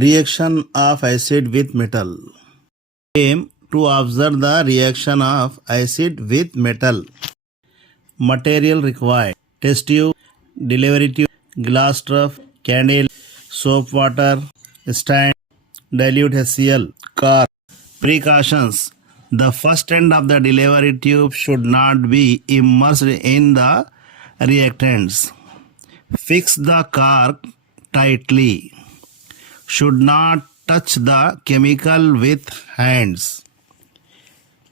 Reaction of acid with metal. Aim to observe the reaction of acid with metal. Material required: test tube, delivery tube, glass trough, candle, soap water, stand, dilute HCl, car. Precautions: the first end of the delivery tube should not be immersed in the reactants. Fix the cork tightly. Should not touch the chemical with hands.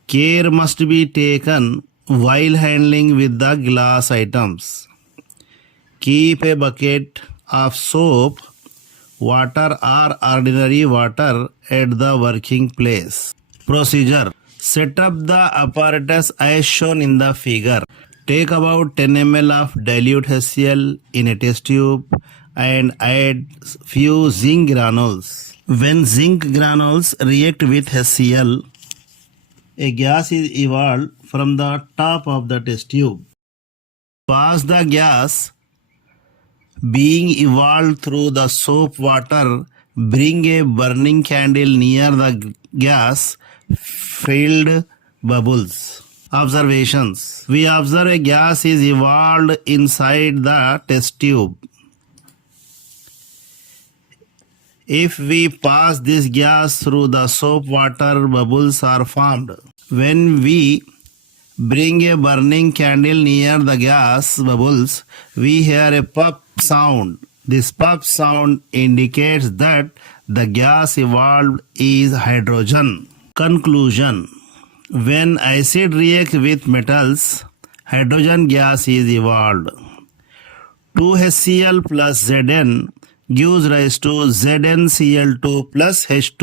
Care must be taken while handling with the glass items. Keep a bucket of soap, water or ordinary water at the working place. Procedure: set up the apparatus as shown in the figure. Take about 10 ml of dilute HCl in a test tube and add few zinc granules. When zinc granules react with HCl, a gas is evolved from the top of the test tube. Pass the gas being evolved through the soap water. Bring a burning candle near the gas filled bubbles. Observations: we observe a gas is evolved inside the test tube. If we pass this gas through the soap water, bubbles are formed. When we bring a burning candle near the gas bubbles, we hear a puff sound. This puff sound indicates that the gas evolved is hydrogen. Conclusion: when acid reacts with metals, hydrogen gas is evolved. 2HCl plus Zn gives rise to ZnCl2 plus H2.